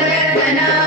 ಜಗದ್ವನಾ